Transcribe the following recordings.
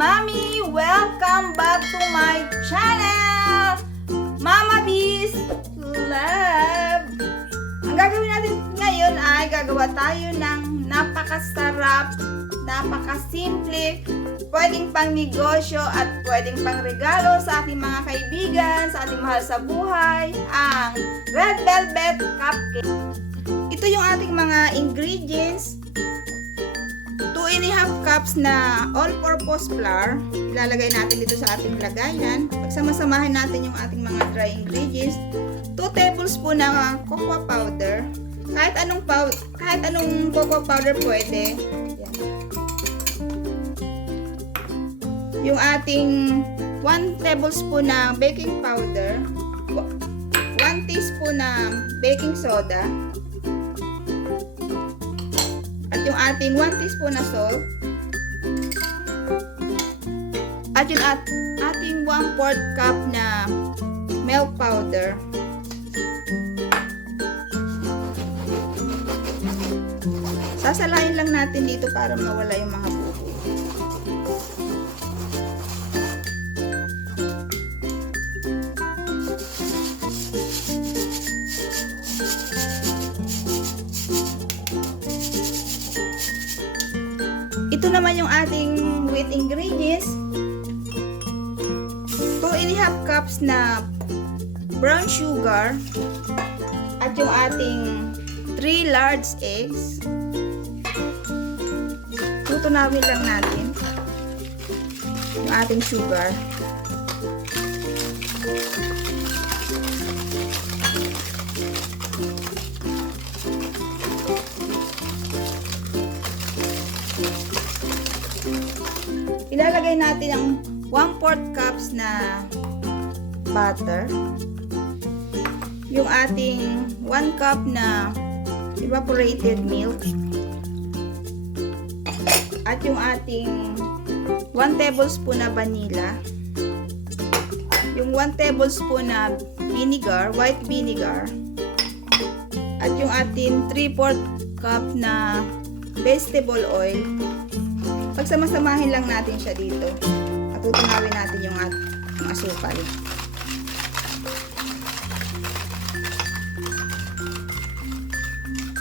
Mami! Welcome back to my channel! Mama Bees Love! Ang gagawin natin ngayon ay gagawa tayo ng napakasarap, napakasimple, pwedeng pang negosyo at pwedeng pang regalo sa ating mga kaibigan, sa ating mahal sa buhay, ang red velvet cupcake. Ito yung ating mga ingredients. 2½ cups na all-purpose flour. Ilalagay natin dito sa ating lagayan. Pagsama-samahin natin yung ating mga dry ingredients. 2 tablespoon na cocoa powder. Kahit anong cocoa powder pwede. Yan. Yung ating 1 tablespoon na baking powder. 1 teaspoon na baking soda. At yung ating 1 teaspoon na salt. At yung ating 1/4 cup na milk powder. Sasalain lang natin dito para mawala yung mga buko. Ito naman yung ating wheat ingredients. 2½ cups na brown sugar. At yung ating 3 large eggs. Tutunawin lang natin yung ating sugar. Ilalagay natin ang 1/4 cups na butter. Yung ating 1 cup na evaporated milk. At yung ating 1 tablespoon na vanilla. Yung 1 tablespoon na vinegar, white vinegar. At yung ating 3/4 cup na vegetable oil. Pagsama-samahin lang natin siya dito. At tutunawin natin yung asukal.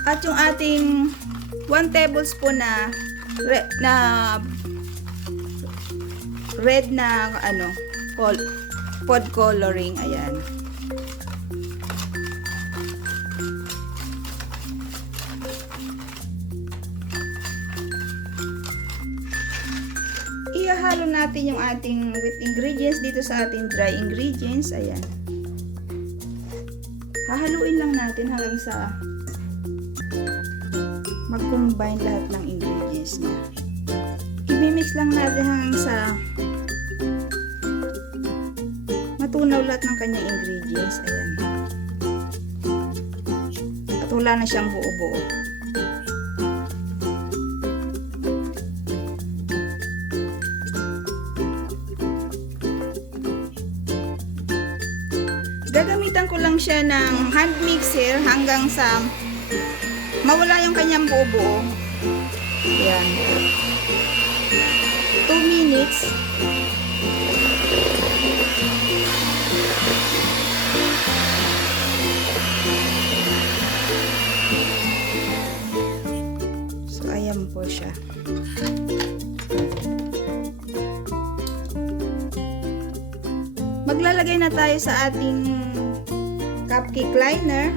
At yung ating 1 tablespoon na red na food coloring. Ayan. Ihahalo natin yung ating wheat ingredients dito sa ating dry ingredients. Ayan. Hahaluin lang natin hanggang sa mag-combine lahat ng ingredients niya. I-mix lang natin hanggang sa matunaw lahat ng kanyang ingredients. Ayan. At wala na siyang buo-buo. Gagamitan ko lang siya ng hand mixer hanggang sa mawala yung kanyang buo-buo. Ayan. 2 minutes. So, ayan po siya. Maglalagay na tayo sa ating cupcake liner.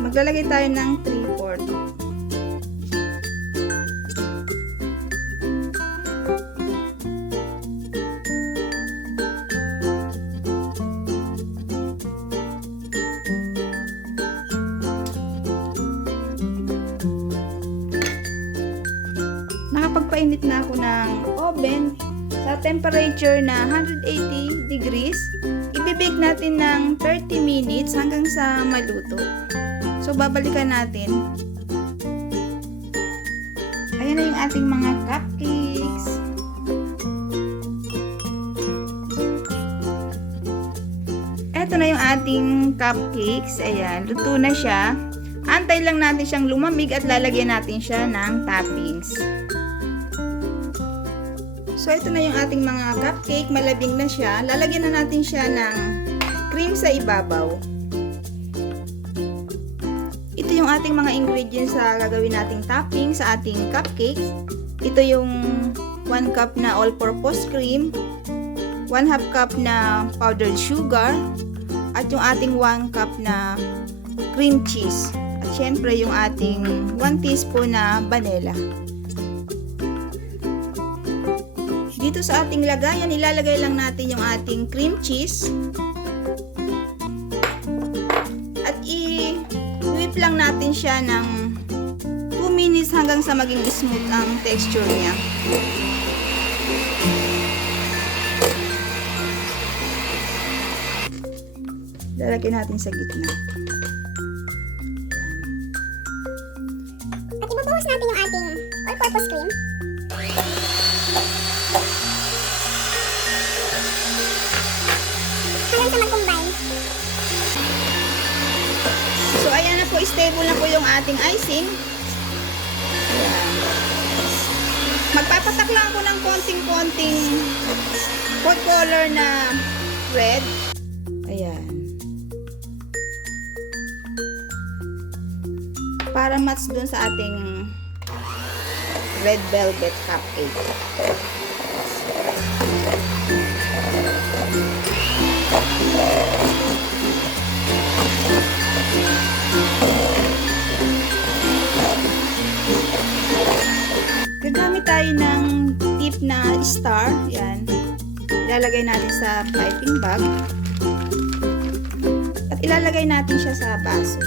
Maglalagay tayo ng 3/4. Nakapagpainit na ako ng oven sa temperature na 180 degrees. I-bake natin ng 30 minutes hanggang sa maluto. So, babalikan natin. Ayan na yung ating mga cupcakes. Ito na yung ating cupcakes. Ayan, luto na siya. Antay lang natin siyang lumamig at lalagyan natin siya ng toppings. So, ito na yung ating mga cupcake. Malabing na siya. Lalagyan na natin siya ng cream sa ibabaw. Ito yung ating mga ingredients sa gagawin nating topping sa ating cupcakes. Ito yung 1 cup na all-purpose cream, 1/2 cup na powdered sugar, at yung ating 1 cup na cream cheese. At syempre yung ating 1 teaspoon na vanilla. Dito sa ating lagayan, ilalagay lang natin yung ating cream cheese. At i-whip lang natin siya ng 2 minutes hanggang sa maging smooth ang texture niya. Lalagyan natin sa gitna. At ibubuhos natin yung ating all-purpose cream. Hanggang sa mag-combine. So, ayan na po, stable na po yung ating icing. Ayan. Magpapatak lang ako ng konting-konting food color na red. Ayan. Para match dun sa ating red velvet cupcake. Gagamit tayo ng tip na star. Yan. Ilalagay natin sa piping bag. At ilalagay natin siya sa baso.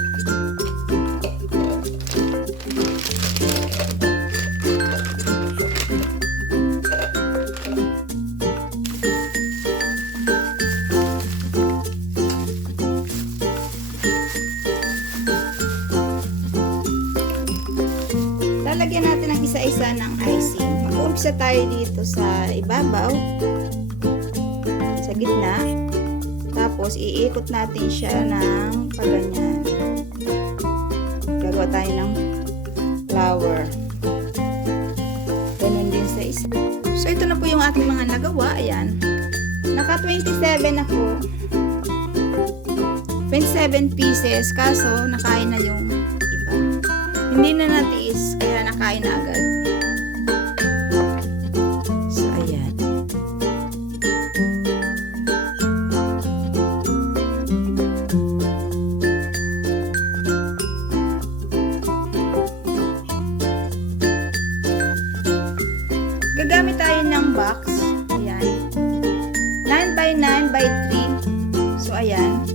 Lalagyan natin ng isa-isa ng icing. Mag-uumpisa tayo dito sa ibabaw, sa gitna. Tapos, iikot natin siya ng paganyan. Gagawa tayo ng flower. Ganun din sa isa. So, ito na po yung ating mga nagawa. Ayan. Naka 27 ako. 27 pieces. Kaso, nakain na yung iba. Hindi na natiis, kaya nakain na agad. So, ayan. Gagamit tayo ng box. Ayan. 9 by 9 by 3. So, ayan.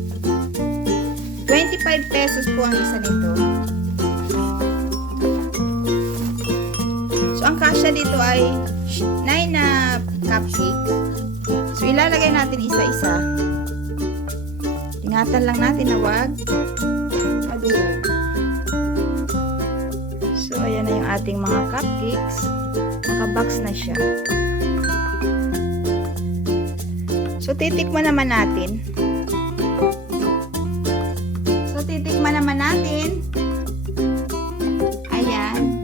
25 pesos po ang isa nito. So, ang kasya dito ay 9 na cupcake. So, ilalagay natin isa-isa. Ingatan lang natin na wag madurog. So, ayan na yung ating mga cupcakes. Naka-box na siya. So, titikman naman natin. Ayan.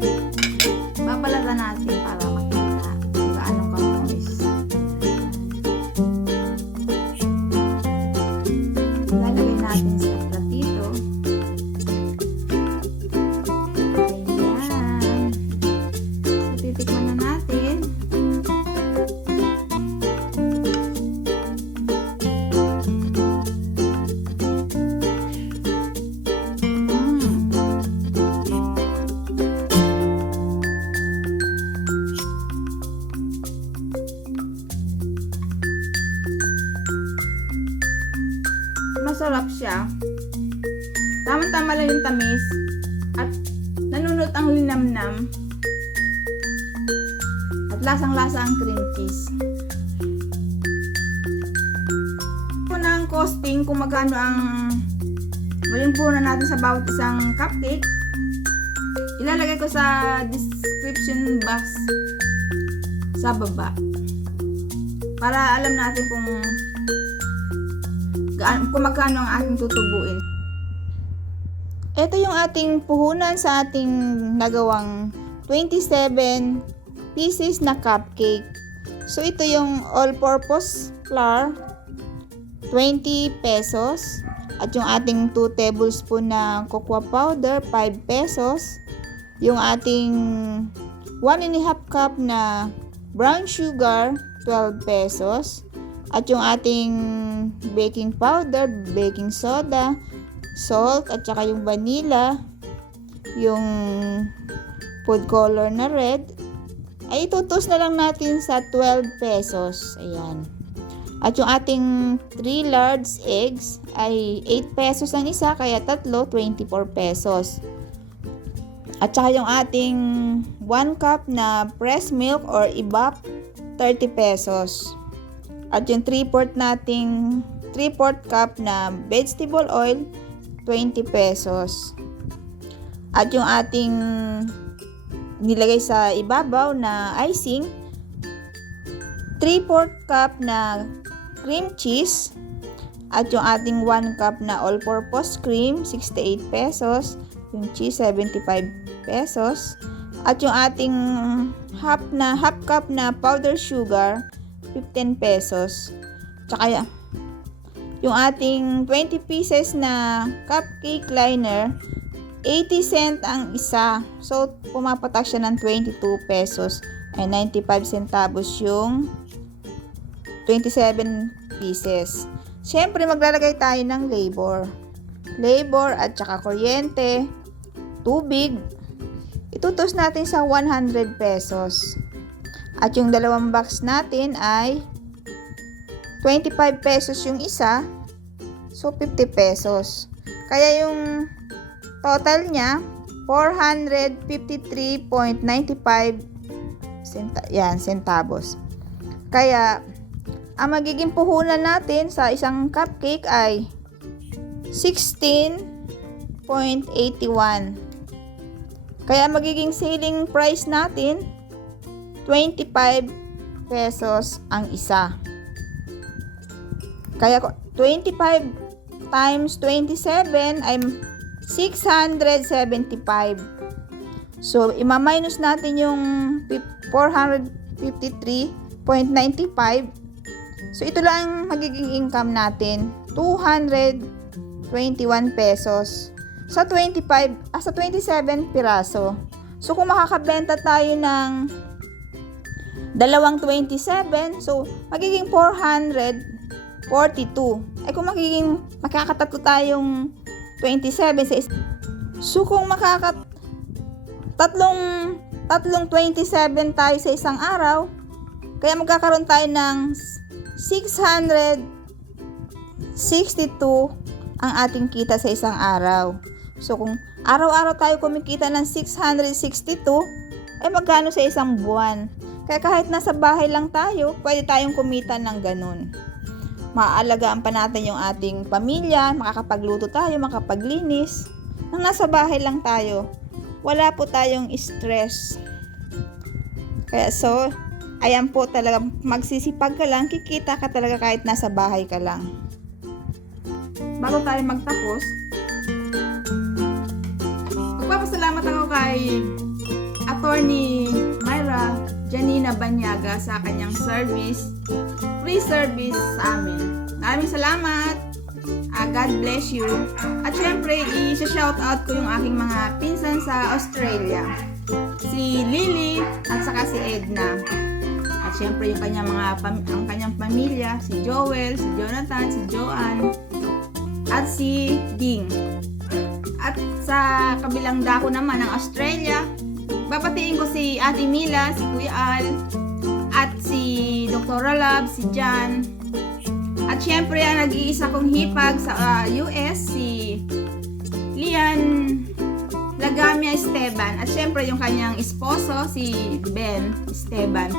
Babalatan natin para makita kung gaano ka-moist. Lalagay natin sa platito. Ayan. So, titikman na natin. Masarap siya. Tama-tama lang yung tamis at nanunot ang linamnam at lasang-lasa ang cream cheese. Kung ang costing, kung magkano ang waling puno natin sa bawat isang cupcake, ilalagay ko sa description box sa baba para alam natin kung magkano ang ating tutubuin. Ito yung ating puhunan sa ating nagawang 27 pieces na cupcake. So, ito yung all-purpose flour, 20 pesos. At yung ating 2 tablespoon na cocoa powder, 5 pesos. Yung ating 1.5 cup na brown sugar, 12 pesos. At yung ating baking powder, baking soda, salt, at saka yung vanilla, yung food color na red, ay itutos na lang natin sa 12 pesos. Ayan. At yung ating 3 large eggs ay 8 pesos ang isa, kaya tatlo, 24 pesos. At saka yung ating 1 cup na pressed milk or evap, 30 pesos. At yung 3/4 cup na vegetable oil, 20 pesos. At yung ating nilagay sa ibabaw na icing, 3/4 cup na cream cheese. At yung ating 1 cup na all-purpose cream, 68 pesos. Yung cheese, 75 pesos. At yung ating half cup na powdered sugar, 15 pesos. Tsaka yung ating 20 pieces na cupcake liner, 80 cent ang isa. So, pumapatak siya ng 22 pesos. Ay 95 centavos yung 27 pieces. Siyempre, maglalagay tayo ng labor. Labor at saka kuryente, tubig. Itutos natin sa 100 pesos. At yung dalawang box natin ay 25 pesos yung isa. So, 50 pesos. Kaya yung total niya, 453.95 centavos. Kaya, ang magiging puhunan natin sa isang cupcake ay 16.81. Kaya magiging selling price natin 25 pesos ang isa. Kaya 25 times 27 ay 675. So, ima-minus natin yung 453.95. So, ito lang magiging income natin. 221 pesos. Sa 27 piraso. So, kung makakabenta tayo ng dalawang 27, so, magiging 442. Ay, kung makakatatlo tayong 27 sa so, kung tatlong 27 tayo sa isang araw, kaya magkakaroon tayo ng 662 ang ating kita sa isang araw. So, kung araw-araw tayo kumikita ng 662, ay magkano sa isang buwan? Kaya kahit nasa bahay lang tayo, pwede tayong kumita ng ganun. Maaalagaan pa natin yung ating pamilya, makakapagluto tayo, makapaglinis. Nang nasa bahay lang tayo, wala po tayong stress. Kaya so, ayan po talaga, magsisipag ka lang, kikita ka talaga kahit nasa bahay ka lang. Bago tayo magtapos, magpapasalamat ako kay Attorney Myra Janina Banyaga sa kanyang free service sa amin. Maraming salamat. God bless you. At syempre, i-shout out ko yung aking mga pinsan sa Australia. Si Lily at saka si Edna. At syempre, yung ang kanyang pamilya, si Joel, si Jonathan, si Joanne, at si Ding. At sa kabilang dako naman ng Australia, babatiin ko si Ate Mila, si Kuya Al, at si Dr. Lab, si Jan. At syempre, ang nag-iisa kong hipag sa US, si Lian Lagamia Esteban. At syempre, yung kanyang esposo, si Ben Esteban.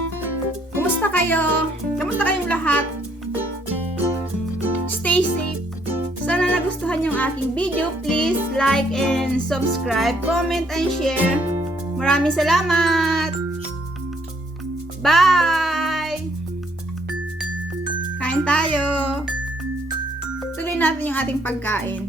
Kumusta kayo? Kumusta kayong lahat? Stay safe. Sana nagustuhan yung aking video. Please like and subscribe, comment and share. Maraming salamat! Bye! Kain tayo! Tuloy natin yung ating pagkain.